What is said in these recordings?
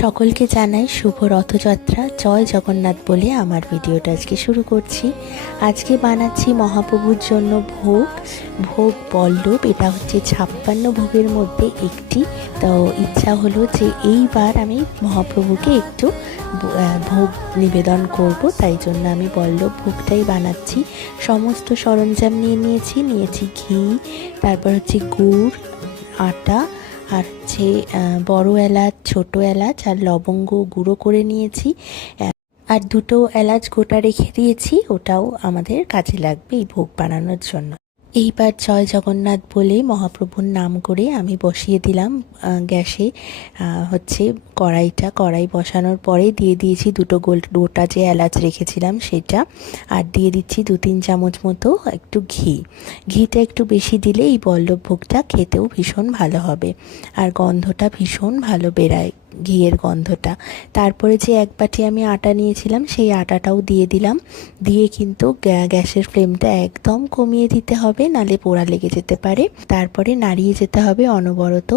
সকলকে জানাই শুভ রথযাত্রা। জয় জগন্নাথ বলে আমার ভিডিওটা আজকে শুরু করছি। আজকে বানাচ্ছি মহাপ্রভুর জন্য ভোগ বল্লভ। এটা হচ্ছে 56 ভোগের মধ্যে একটি। তো ইচ্ছা হলো যে এইবার আমি মহাপ্রভুকে একটু ভোগ নিবেদন করব, তাই জন্য আমি বল্লভ ভোগটাই বানাচ্ছি। সমস্ত সরঞ্জাম নিয়েছি ঘি, তারপর হচ্ছে গুড়, আটা, আর হচ্ছে বড় এলাচ, ছোট এলাচ আর লবঙ্গ গুঁড়ো করে নিয়েছি। আর দুটো এলাচ গোটা রেখে দিয়েছি, ওটাও আমাদের কাজে লাগবে এই ভোগ বানানোর জন্য। এইবার জয় জগন্নাথ বলে মহাপ্রভুর নাম করে আমি বসিয়ে দিলাম গ্যাসে হচ্ছে কড়াই বসানোর পরে দিয়ে দিয়েছি দুটো গোটা যে এলাচ রেখেছিলাম সেটা, আর দিয়ে দিচ্ছি 2-3 চামচ মতো একটু ঘিটা একটু বেশি দিলে এই বল্লভ ভোগটা খেতেও ভীষণ ভালো হবে, আর গন্ধটা ভীষণ ভালো বেরায়, ঘিয়ের গন্ধটা। তারপরে যে এক বাটি আমি আটা নিয়েছিলাম সেই আটাটাও দিয়ে দিলাম। দিয়ে কিন্তু গ্যাসের ফ্লেমটা একদম কমিয়ে দিতে হবে, নালে পোড়া লেগে যেতে পারে। তারপরে নাড়িয়ে যেতে হবে অনবরত।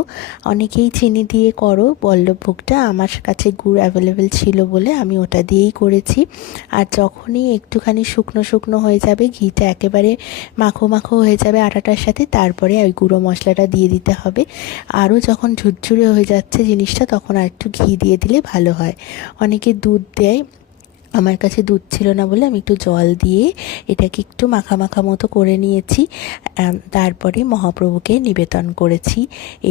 অনেকেই চিনি দিয়ে করো বল্লভ ভোগটা, আমার কাছে গুড় অ্যাভেলেবেল ছিল বলে আমি ওটা দিয়েই করেছি। আর যখনই একটুখানি শুকনো হয়ে যাবে, ঘিটা একেবারে মাখো হয়ে যাবে আটাটার সাথে, তারপরে ওই গুঁড়ো মশলাটা দিয়ে দিতে হবে। আরও যখন ঝুরঝুরে হয়ে যাচ্ছে জিনিসটা, তখন আর একটু ঘি দিয়ে দিলে ভালো হয়। অনেকে দুধ দেয়, আমার কাছে দুধ ছিল না বলে আমি একটু জল দিয়ে এটাকে একটু মাখা মতো করে নিয়েছি। তারপরে মহাপ্রভুকে নিবেদন করেছি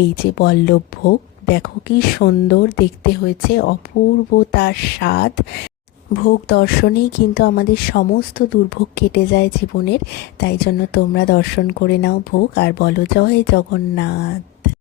এই যে বল্লভ ভোগ। দেখো কি সুন্দর দেখতে হয়েছে, অপূর্ব তার স্বাদ। ভোগ দর্শনেই কিন্তু আমাদের সমস্ত দুর্ভোগ কেটে যায় জীবনের। তাই জন্য তোমরা দর্শন করে নাও ভোগ, আর বলো জয় জগন্নাথ।